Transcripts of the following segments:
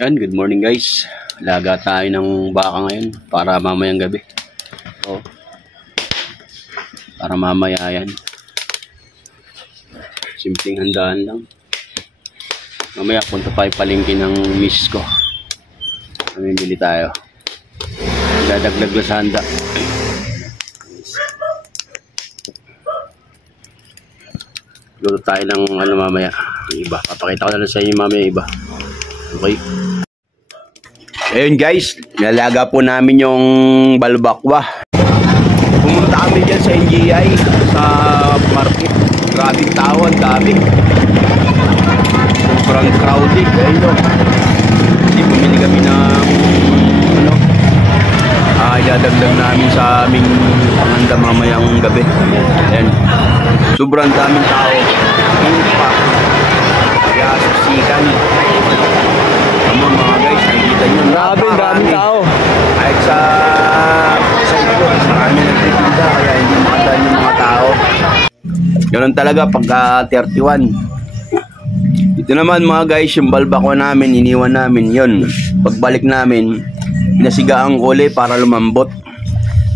Yan, good morning guys. Alaga tayo ng baka ngayon para mamayang gabi. Oh. Para mamaya yan. Simpleng handaan lang. Mamaya punta pa yung palengke ng miss ko. Mamimili tayo. Dadagdag na sa handa. Luto tayo ng ano mamaya. Iba. Papakita ko na lang sa inyo mamaya iba. Okay. Ayun guys, nalaga po namin yung balbakwa. Pumunta kami dyan sa NGI, sa market. Grabing tao, ang dami. Sobrang crowded. Ayun o. Kasi bumili kami ng idadagdag namin sa aming panganda mamayang gabi. Ayun. Sobrang daming tao. Ayun pa. Kaya susikan. Mga guys, nakikita nyo, daming tao. Kahit sa ito, marami nagtitinda, kaya hindi makadaan yung mga tao. Ganun talaga pagka 31. Ito naman mga guys, yung balbakwa namin, iniwan namin yun. Pagbalik namin, nasigaan ko ulit para lumambot.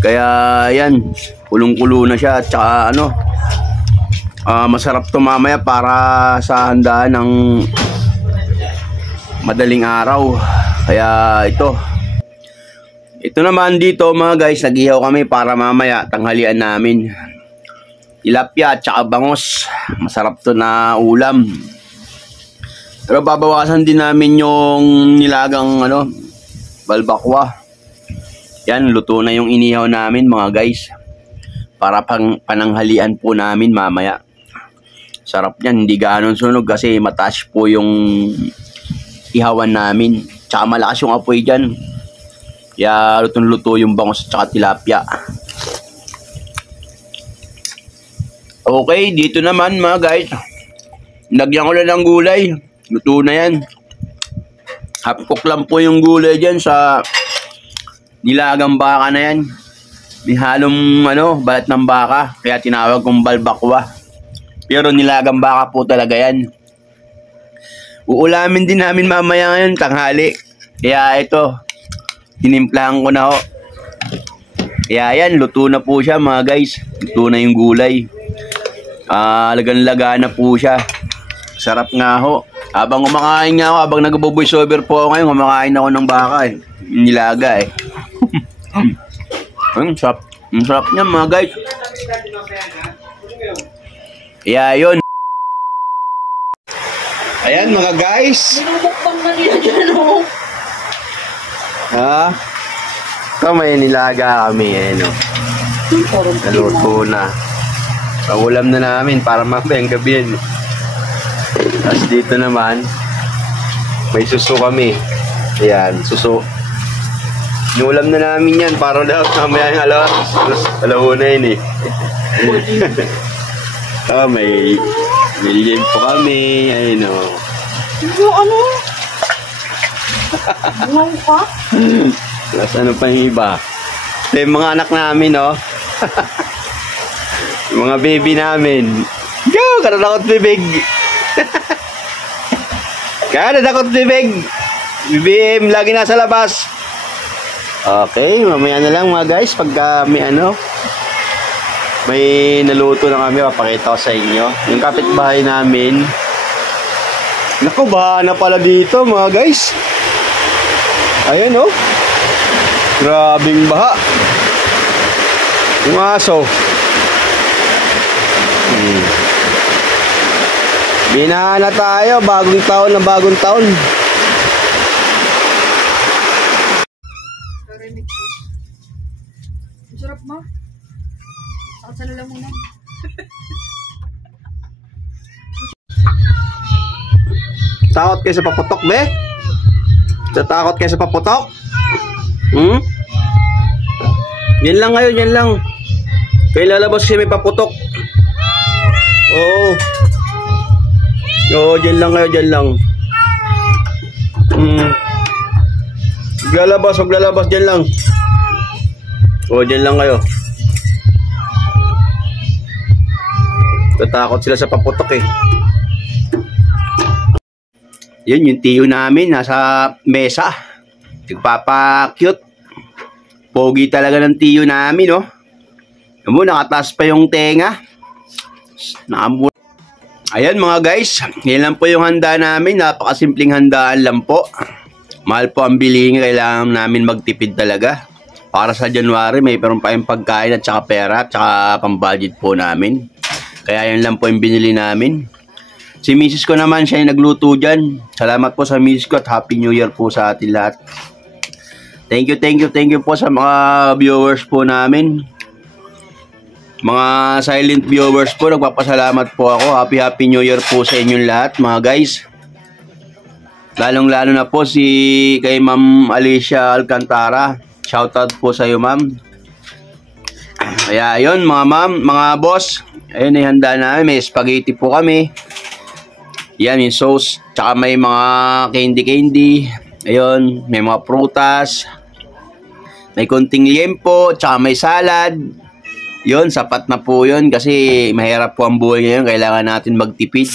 Kaya yan, kulong-kulo na siya. At saka masarap to mamaya para sa handaan ng madaling araw. Kaya ito naman dito mga guys, nag-ihaw kami para mamaya tanghalian namin. Tilapia at saka bangos. Masarap to na ulam. Pero babawasan din namin yung nilagang balbakwa. Yan, luto na yung inihaw namin mga guys. Para pananghalian po namin mamaya. Sarap yan, hindi ganon sunog kasi mataas po yung ihawan namin. Tsaka malakas yung apoy dyan. Kaya lutong-luto yung bangos at tsaka tilapia. Okay, dito naman mga guys. Lagyan ko lang ng gulay. Luto na yan. Half cook lang po yung gulay dyan sa nilagang baka na yan. May halong balat ng baka. Kaya tinawag kong balbakwa. Pero nilagang baka po talaga yan. Uulamin din namin mamaya ngayon, tanghali. Kaya ito, tinimplahan ko na ho. Kaya yan, luto na po siya mga guys. Luto na yung gulay. Lagan-laga na po siya. Sarap nga ho. Habang kumakain nga ako, habang nag-voice over po ako ngayon, kumakain ako ng baka eh. Nilaga eh. Ang sarap niya mga guys. Kaya yun. Ayan mga guys. Minumukbang na nila dyan o. Ito may nilaga kami. Naluto na. Pangulam na namin para mamayang gabi yan. Tapos dito naman, may suso kami. Ayan, suso. Inulam na namin yan para daw mamayang alauna yun eh. May million po kami. Ayun o. Buhaw ka? Plus pa yung iba. Ito yung mga anak namin o. Yung mga baby namin. Go! Karatakot bibig. Karatakot bibig. BBM lagi nasa labas. Okay, mamaya na lang mga guys. Pagka may naluto na kami, papakita ko sa inyo. Yung kapitbahay namin. Naku, baha na pala dito mga guys. Ayun oh. Grabing baha. Yung aso. Binaha na tayo. Bagong taon na bagong taon. Sarap mo? Takot sa lalamunan. Takot kayo sa paputok, be? Tatakot kayo sa paputok? Yan lang ngayon, yan lang. Kayo lalabas kasi may paputok. Oo. Oo, dyan lang kayo, dyan lang. Huwag lalabas, dyan lang. Oo, dyan lang kayo. Tatakot sila sa paputok eh. Yun, yung tiyo namin, nasa mesa. Nagpapa-cute. Pogi talaga ng tiyo namin, oh. Alam mo, nakataas pa yung tenga. Ayan mga guys, yan lang po yung handa namin. Napakasimpleng handaan lang po. Mahal po ang bilihin, kailangan namin magtipid talaga. Para sa January, may meron pa yung pagkain at saka pera at saka pang-budget po namin. Kaya yan lang po yung binili namin. Si Mrs. ko naman, siya yung nagluto dyan. Salamat po sa Mrs. ko at Happy New Year po sa atin lahat. Thank you po sa mga viewers po namin. Mga silent viewers po, nagpapasalamat po ako. Happy New Year po sa inyong lahat mga guys. Lalong-lalo na po kay Ma'am Alicia Alcantara. Shoutout po sa iyo, ma'am. Kaya ayun mga ma'am, mga boss. Ayun, ihanda namin. May spaghetti po kami. Yan, yung sauce. Tsaka may mga candy. Ayun, may mga prutas. May konting liempo. Tsaka may salad. Yun, sapat na po yun. Kasi mahirap po ang buhay ngayon. Kailangan natin magtipid.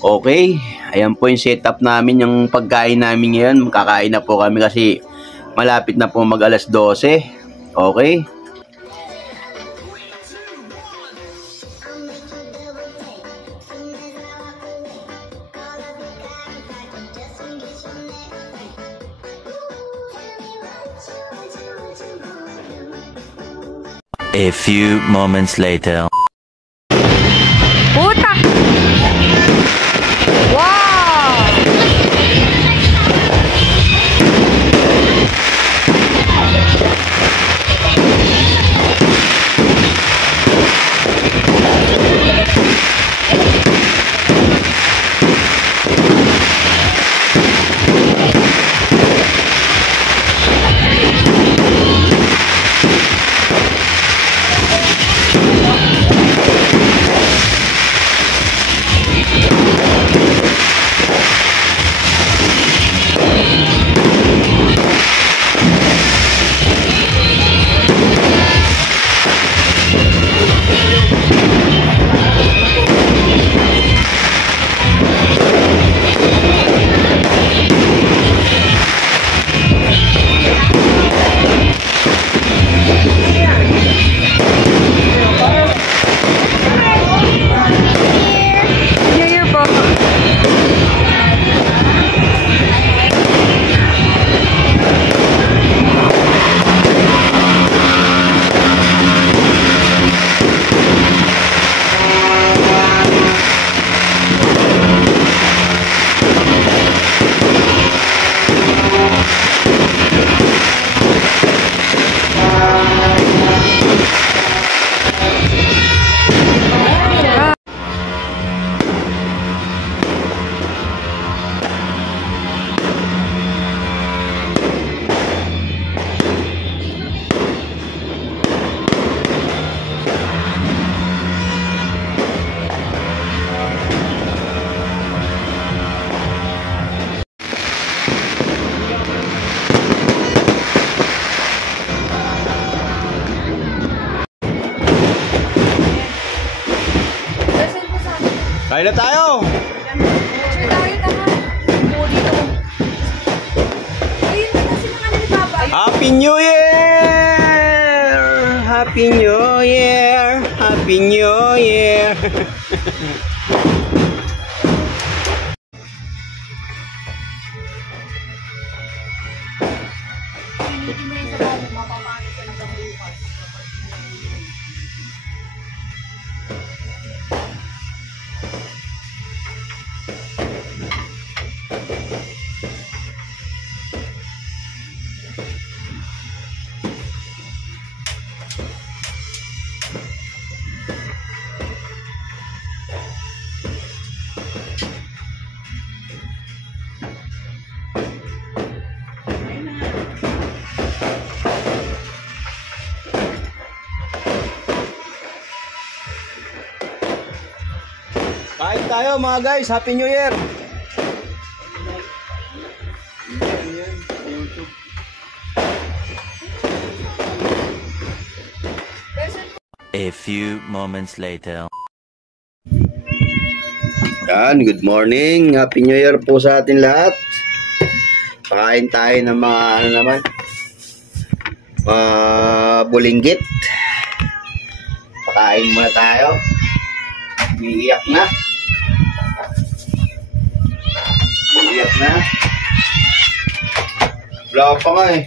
Okay. Ayan po yung setup namin. Yung pagkain namin ngayon. Kakain na po kami kasi malapit na po mag alas 12. Okay. A few moments later. Putak! Wow! Kain na tayo! Sir, tayo tama. Muli to. Ayun na kasi mga ni Papa. Happy New Year! Happy New Year! Happy New Year! Hindi mo yung sa bago, mapapangit ka na sa bukas. Kain tayo mga guys, Happy New Year! A few moments later. Yan, good morning. Happy New Year po sa atin lahat. Pakain tayo ng mga ano naman. Bulinggit. Pakain muna tayo. Umiiyak na. Umiiyak na. Wala pa nga eh.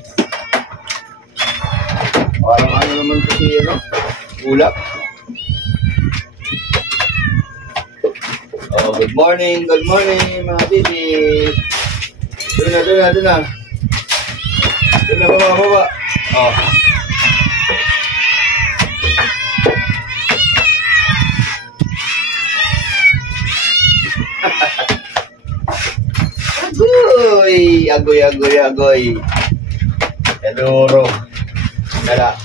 Parang ano naman kasi ano. Ulap. Oh, good morning mga baby. Doon na. Baba. Oh. Agoy. Edoro. Dala.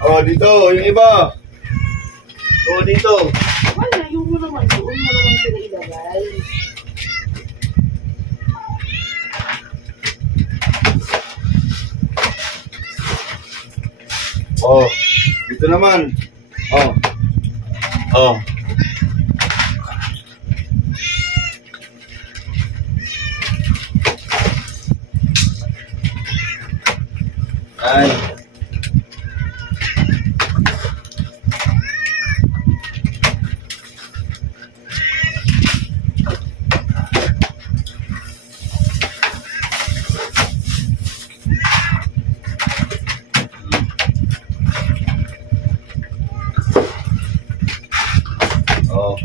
Oh, dito, yung iba. Oh, dito. Wala, yung mo naman. Doon mo naman sila ilagay. Oh, dito naman. Oh. Ay. Oh.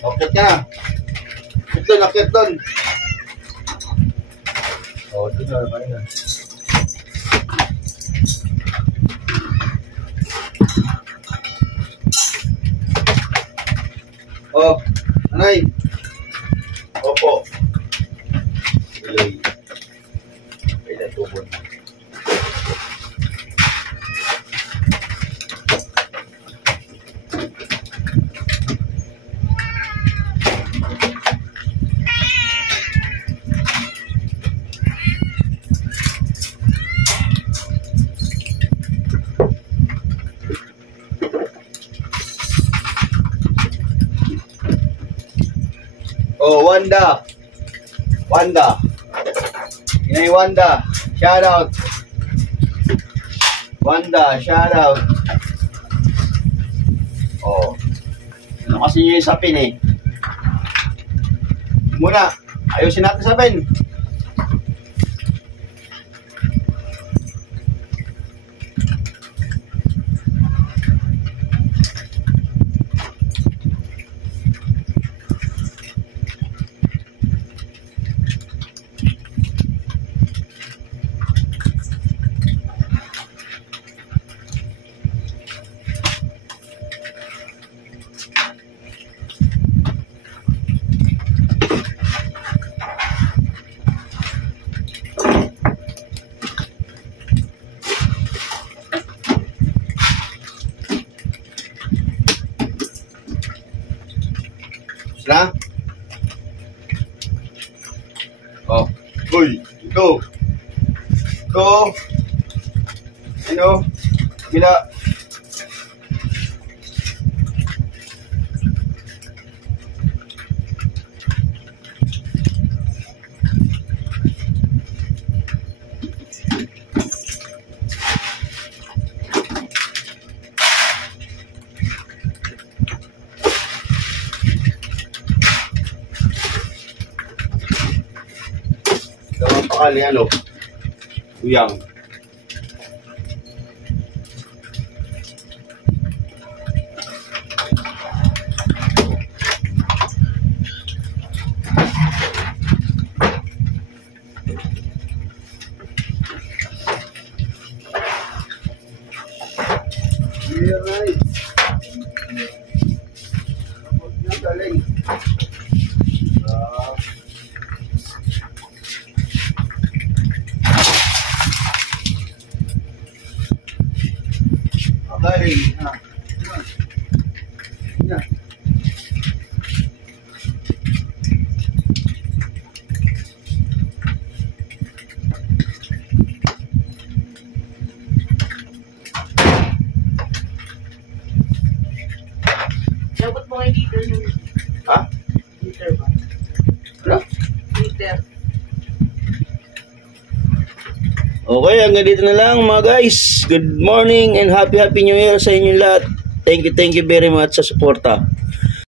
Akit ka na. Akit doon. Oh, doon na. Kain na. Oh, anay. Opo. Ilay. Kaya tubon. Oh, Wanda. Inay Wanda. Shout out. Wanda, shout out. Oh. Ano kasi yung sapin eh. Muna, ayusin natin sapin. Na? Oh, uy, ito. Ano? Bila. Dapat pakali ano? Uyang. Right. Galing. Galing. Liter. Okay, hanggang dito na lang mga guys. Good morning and happy New Year sa inyo lahat. Thank you very much sa suporta.